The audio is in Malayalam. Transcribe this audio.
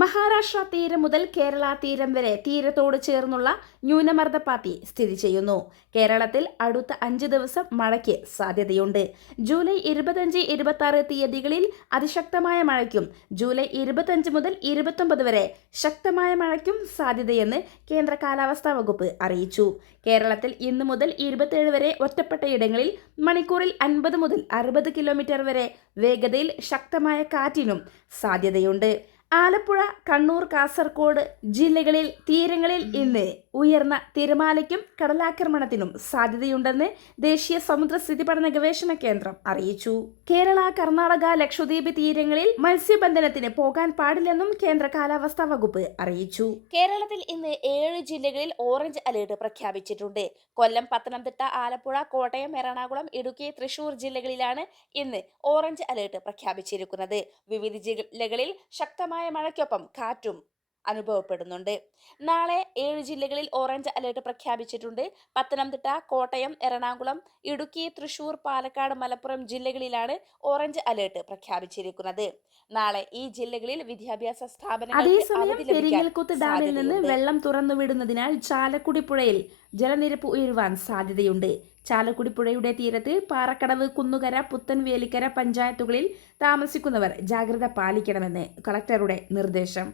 മഹാരാഷ്ട്ര തീരം മുതൽ കേരള തീരം വരെ തീരത്തോട് ചേർന്നുള്ള ന്യൂനമർദ്ദപാത്തി സ്ഥിതി ചെയ്യുന്നു. കേരളത്തിൽ അടുത്ത അഞ്ച് ദിവസം മഴയ്ക്ക് സാധ്യതയുണ്ട്. ജൂലൈ ഇരുപത്തഞ്ച് ഇരുപത്തി തീയതികളിൽ അതിശക്തമായ മഴയ്ക്കും ജൂലൈ ഇരുപത്തഞ്ച് മുതൽ ഇരുപത്തൊമ്പത് വരെ ശക്തമായ മഴയ്ക്കും സാധ്യതയെന്ന് കേന്ദ്ര കാലാവസ്ഥാ വകുപ്പ് അറിയിച്ചു. കേരളത്തിൽ ഇന്നു മുതൽ ഇരുപത്തിയേഴ് വരെ ഒറ്റപ്പെട്ട ഇടങ്ങളിൽ മണിക്കൂറിൽ അൻപത് മുതൽ അറുപത് കിലോമീറ്റർ വരെ വേഗതയിൽ ശക്തമായ കാറ്റിനും സാധ്യതയുണ്ട്. ആലപ്പുഴ കണ്ണൂർ കാസർഗോഡ് ജില്ലകളിൽ തീരങ്ങളിൽ ഇന്ന് ഉയർന്ന തിരമാലയ്ക്കും കടലാക്രമണത്തിനും സാധ്യതയുണ്ടെന്ന് ദേശീയ സമുദ്രസ്ഥിതി പഠന ഗവേഷണ കേന്ദ്രം അറിയിച്ചു. കേരള കർണാടക ലക്ഷദ്വീപ് തീരങ്ങളിൽ മത്സ്യബന്ധനത്തിന് പോകാൻ പാടില്ലെന്നും കേന്ദ്ര കാലാവസ്ഥാ വകുപ്പ് അറിയിച്ചു. കേരളത്തിൽ ഇന്ന് ഏഴ് ജില്ലകളിൽ ഓറഞ്ച് അലേർട്ട് പ്രഖ്യാപിച്ചിട്ടുണ്ട്. കൊല്ലം പത്തനംതിട്ട ആലപ്പുഴ കോട്ടയം എറണാകുളം ഇടുക്കി തൃശൂർ ജില്ലകളിലാണ് ഇന്ന് ഓറഞ്ച് അലേർട്ട് പ്രഖ്യാപിച്ചിരിക്കുന്നത്. വിവിധ ജില്ലകളിൽ ശക്തമായ മഴയ്ക്കൊപ്പം കാറ്റും അനുഭവപ്പെടുന്നുണ്ട്. നാളെ ഏഴ് ജില്ലകളിൽ ഓറഞ്ച് അലേർട്ട് പ്രഖ്യാപിച്ചിട്ടുണ്ട്. പത്തനംതിട്ട കോട്ടയം എറണാകുളം ഇടുക്കി തൃശൂർ പാലക്കാട് മലപ്പുറം ജില്ലകളിലാണ് ഓറഞ്ച് അലേർട്ട് പ്രഖ്യാപിച്ചിരിക്കുന്നത്. നാളെ ഈ ജില്ലകളിൽ വിദ്യാഭ്യാസ സ്ഥാപനങ്ങൾക്ക് ഡാമിൽ നിന്ന് വെള്ളം വെള്ളം തുറന്നുവിടുന്നതിനാൽ ചാലക്കുടി പുഴയിൽ ജലനിരപ്പ് ഉയരുവാൻ സാധ്യതയുണ്ട്. ചാലക്കുടി പുഴയുടെ തീരത്ത് പാറക്കടവ് കുന്നുകര പുത്തൻവേലിക്കര പഞ്ചായത്തുകളിൽ താമസിക്കുന്നവർ ജാഗ്രത പാലിക്കണമെന്ന് കളക്ടറുടെ നിർദ്ദേശം.